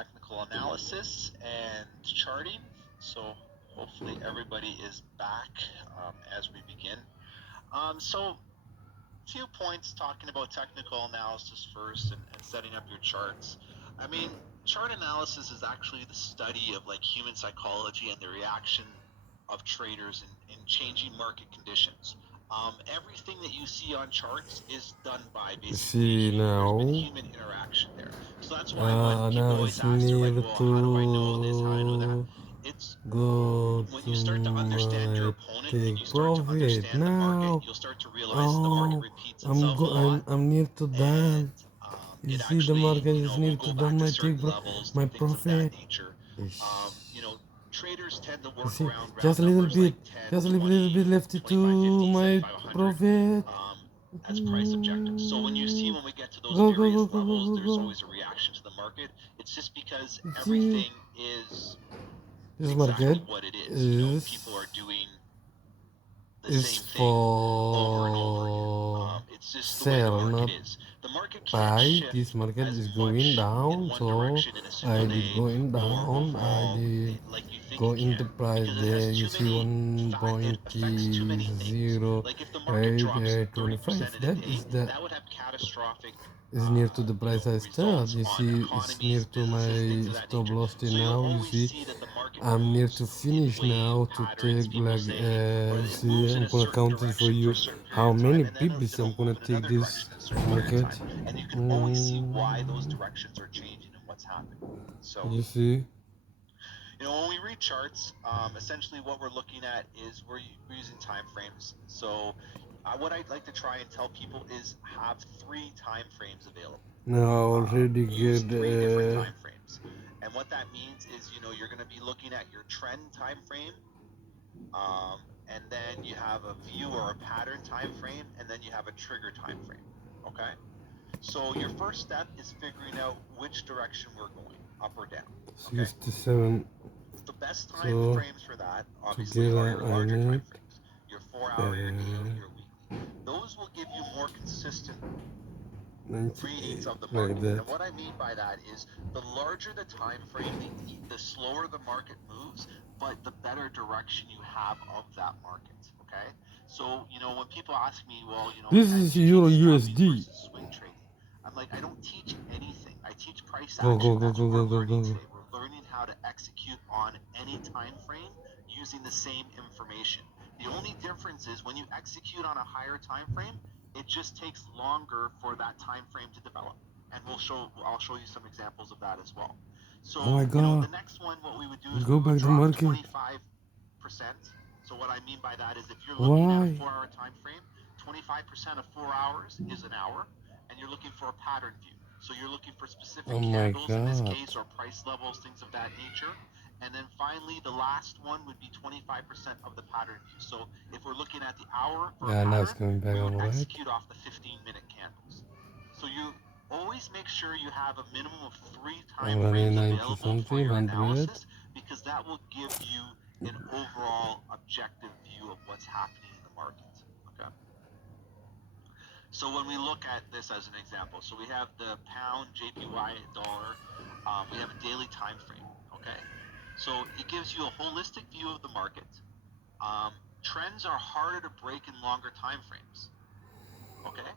technical analysis and charting. So hopefully everybody is back as we begin. So few points talking about technical analysis first and setting up your charts. I mean, chart analysis is actually the study of like human psychology and the reaction of traders in changing market conditions. Everything that you see on charts is done by basically See there's been now. human interaction there. So that's why when people Now always it's ask, they're like, near well, how do I know this? How do I know that? to It's go when to you start to understand your my opponent and take you start to profit understand the market, now. you'll start to realize the market Oh, repeats itself a lot, I'm near to done. and You it see the actually, market is will near to go back done to my certain levels my and things of that profit. nature. Ish. Traders tend to You work see, around just round a little numbers like bit, 10, just a little 20, bit left to 25, 50, my 75, 100 profit. as price objectives. So when you see when we get to those Go, go, go, various go, go, levels, go, there's go. always a reaction to the market. It's just because You see, everything is this market exactly what it is. People are is doing the is same thing over and over again. for It's just the way the sell, market not is. The market can't buy. shift This market as is going much in down, one so direction in a single I did day going or down. I overall did like you think go it into can price because it has there. You too see many it affects too many things. 1.0 Like if the market drops 25. 30% in a That day, is the that would have catastrophic is near to the price I start. results You on see, it's near economies, to businesses, things my of that stop nature. loss till So you'll now. You always see, see that the market I'm near moves to in finish wave now to patterns, take people like say, or it see, moves in I'm a gonna certain count it for direction for you a certain period how of time, many and then pips it'll I'm gonna move in take another this direction in a certain period of market. time. And you can always see why those directions are changing and what's happening. So, You see, when we read charts, essentially what we're looking at is we're using time frames. So, what I'd like to try and tell people is have 3 time frames available. now already Use get 3 different time frames. And what that means is, you're going to be looking at your trend time frame, and then you have a view or a pattern time frame, and then you have a trigger time frame. Okay? So your first step is figuring out which direction we're going, up or down. Okay? 67. The best time So frames for that, obviously, are together your I larger time need frames. Your 4 hour, your daily, your uh, weekly. Those will give you more consistent readings 98 of the like market. that. And what I mean by that is the larger the time frame, the slower the market moves, but the better direction you have of that market. Okay? So, when people ask me, well, This Ed, is you Euro teach scalping USD. versus swing trading. I'm like, I don't teach anything. I teach price Go go action. go That's go what go we're go learning go go. today. We're learning how to execute on any time frame using the same information. The only difference is when you execute on a higher time frame, it just takes longer for that time frame to develop, and I'll show you some examples of that as well. Oh my So, god. the next one, what we would do is Go we would back to drop market. 25%. So what I mean by that is if you're looking at a Why? 4 hour time frame, 25% of 4 hours is an hour, and you're looking for a pattern view. So you're looking for Oh specific my candles in this god. case, or price levels, things of that nature. And then finally, the last one would be 25% of the pattern view. So if we're looking at the hour for a Yeah, now it's pattern, coming back we would on right. execute off the 15-minute candles. So you always make sure you have a minimum of 3 time I'm running frames 90 available for something, your 100. analysis, because that will give you an overall objective view of what's happening in the market. Okay. So when we look at this as an example, so we have the pound, JPY, dollar. We have a daily time frame. Okay. So it gives you a holistic view of the market. Trends are harder to break in longer time frames. Okay.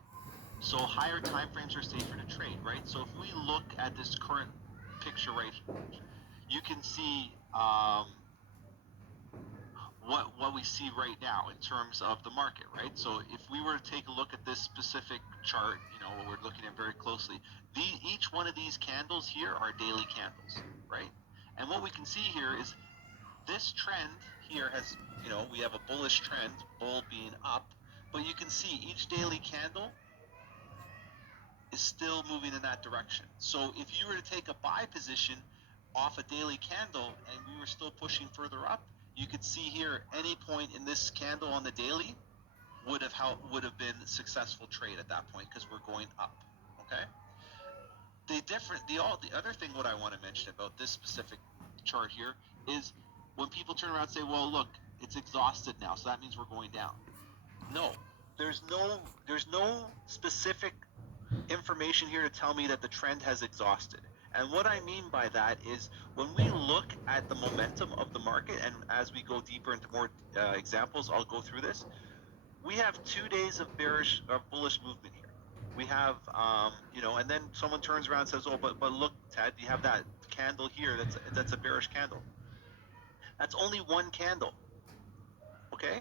So higher time frames are safer to trade, right? So if we look at this current picture right here, you can see what we see right now in terms of the market, right? So if we were to take a look at this specific chart, what we're looking at very closely, each one of these candles here are daily candles, right? And what we can see here is this trend here has, we have a bullish trend, bull being up, but you can see each daily candle is still moving in that direction. So if you were to take a buy position off a daily candle and we were still pushing further up, you could see here any point in this candle on the daily would have been a successful trade at that point because we're going up. Okay. The other thing what I want to mention about this specific chart here is when people turn around and say, well, look, it's exhausted now, so that means we're going down. No, there's no specific information here to tell me that the trend has exhausted. And what I mean by that is when we look at the momentum of the market, and as we go deeper into more examples, I'll go through this. We have 2 days of bearish or bullish movement here. We have, and then someone turns around and says, "Oh, but look, Ted, you have that candle here. That's a bearish candle. That's only one candle, okay?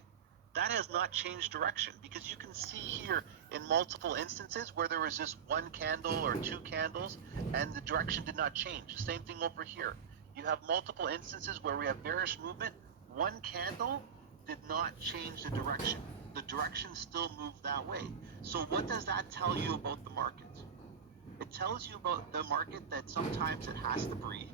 That has not changed direction because you can see here in multiple instances where there was just one candle or two candles and the direction did not change. The same thing over here. You have multiple instances where we have bearish movement. One candle did not change the direction. The direction still moved that way. So what does that tell you about the market? It tells you about the market that sometimes it has to breathe.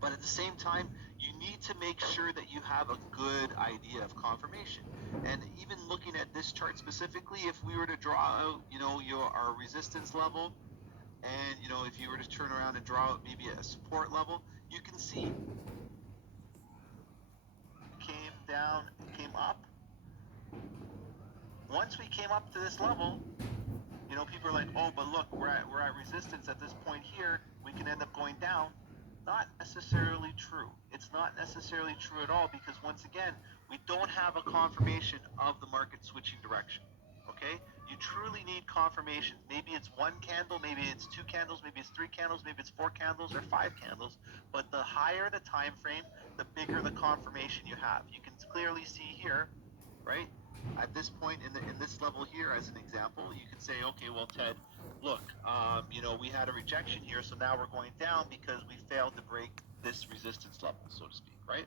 But at the same time, you need to make sure that you have a good idea of confirmation. And even looking at this chart specifically, if we were to draw out, our resistance level, and if you were to turn around and draw out maybe a support level, you can see it came down, it came up. Once we came up to this level, people are like, oh, but look, we're at resistance at this point here. We can end up going down. Not necessarily true. It's not necessarily true at all because once again, we don't have a confirmation of the market switching direction. Okay? You truly need confirmation. Maybe it's one candle, maybe it's two candles, maybe it's three candles, maybe it's four candles or five candles. But the higher the time frame, the bigger the confirmation you have. You can clearly see here, right? At this point in this level here, as an example, you could say, okay, well, Ted, look, we had a rejection here, so now we're going down because we failed to break this resistance level, so to speak, right?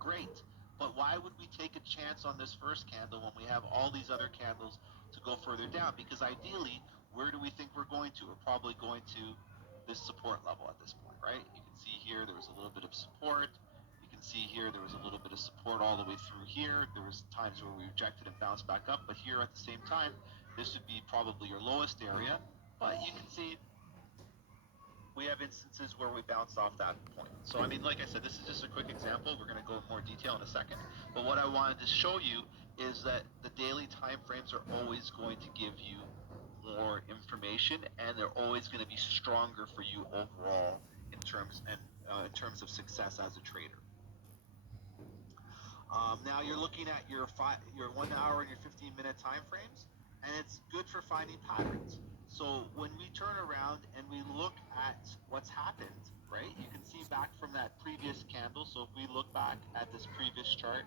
Great. But why would we take a chance on this first candle when we have all these other candles to go further down? Because ideally, where do we think we're going to? We're probably going to this support level at this point, right? You can see here there was a little bit of support. You can see here there was a little bit of support all the way through here. There was times where we rejected and bounced back up, but here at the same time, this would be probably your lowest area. But you can see we have instances where we bounce off that point. So, like I said, this is just a quick example. We're going to go in more detail in a second. But what I wanted to show you is that the daily time frames are always going to give you more information, and they're always going to be stronger for you overall in terms of success as a trader. Now you're looking at your 1 hour and your 15-minute time frames, and it's good for finding patterns. So when we turn around and we look at what's happened, right, you can see back from that previous candle. So if we look back at this previous chart,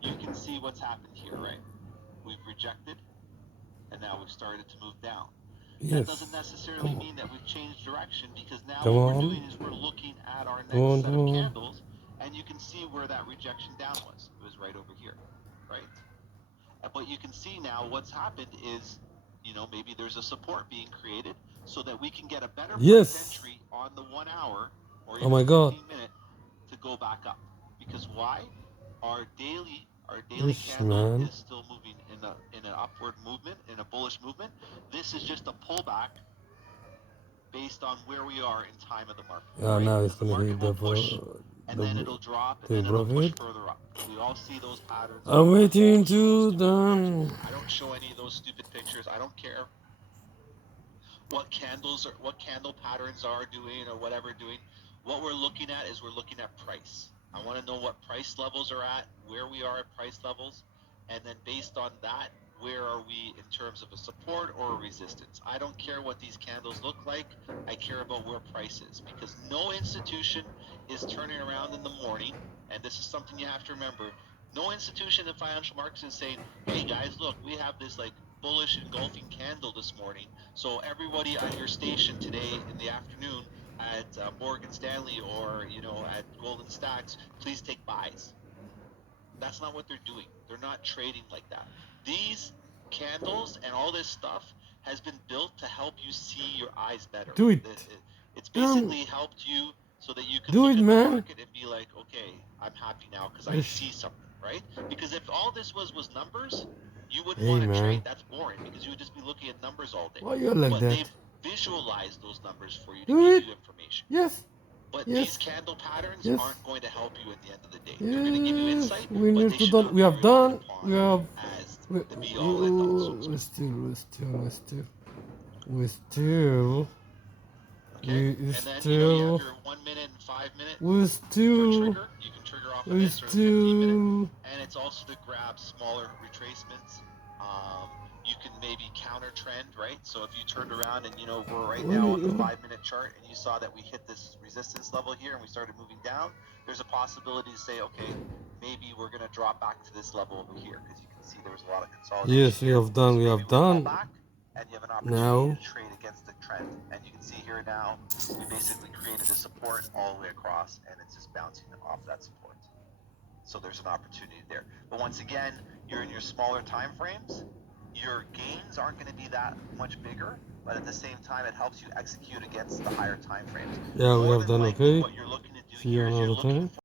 you can see what's happened here, right? We've rejected, and now we've started to move down. That doesn't necessarily mean that we've changed direction, because now what we're doing is we're looking at our next set of candles, and you can see where that rejection down was. It was right over here, right? But you can see now what's happened is, maybe there's a support being created so that we can get a better price entry on the 1 hour or even 15-minute to go back up. Because why? Our daily candle is still moving in an upward movement, in a bullish movement. This is just a pullback based on where we are in time of the market. Right? Now it's The gonna market hit will push, and then it'll drop, and then it'll push further up. We all see those patterns. I'm waiting to done. I don't show any of those stupid pictures. I don't care what candle patterns are doing or whatever doing. What we're looking at is we're looking at price. I want to know what price levels are at, where we are at price levels, and then based on that, where are we in terms of a support or a resistance. I don't care what these candles look like. I care about where price is, because no institution is turning around in the morning, and this is something you have to remember. No institution in financial markets is saying, hey guys, look, we have this bullish engulfing candle this morning, so everybody at your station today in the afternoon at Morgan Stanley or at Golden Stacks, please take buys. That's not what they're doing. They're not trading like that. These candles and all this stuff has been built to help you see your eyes better. Do it. It's basically helped you so that you can Do look it, at man. the market and be like, okay, I'm happy now because I see something, right? Because if all this was numbers, you wouldn't want to trade. That's boring, because you would just be looking at numbers all day. Why you're like but that? they've visualized those numbers for you to Do give it. you information. Yes. But Yes. these candle patterns Yes. aren't going to help you at the end of the day. Yes. They're going to give you insight, We but need they to should done. not We be have relied done. upon We have. as the be-all, end-all, so to speak. We still. Okay, We and then you have still, your 1 minute and 5 minute we for still, trigger. You can trigger off of we this, or the 15 minute, still. and it's also to grab smaller retracements. You can maybe counter trend, right? So if you turned around and we're right now on the 5 minute chart, and you saw that we hit this resistance level here, and we started moving down, there's a possibility to say, okay, maybe we're going to drop back to this level over here, because you can see there was a lot of consolidation Yes, we here. have done, So we maybe have we pull done. back, and you have an opportunity Now, to trade against the trend. And you can see here now, we basically created a support all the way across, and it's just bouncing off that support. So there's an opportunity there. But once again, you're in your smaller time frames. Your gains aren't going to be that much bigger, but at the same time, it helps you execute against the higher time frames. yeah, we More have than done likely, okay. what you're looking to do See you here is you're another looking time.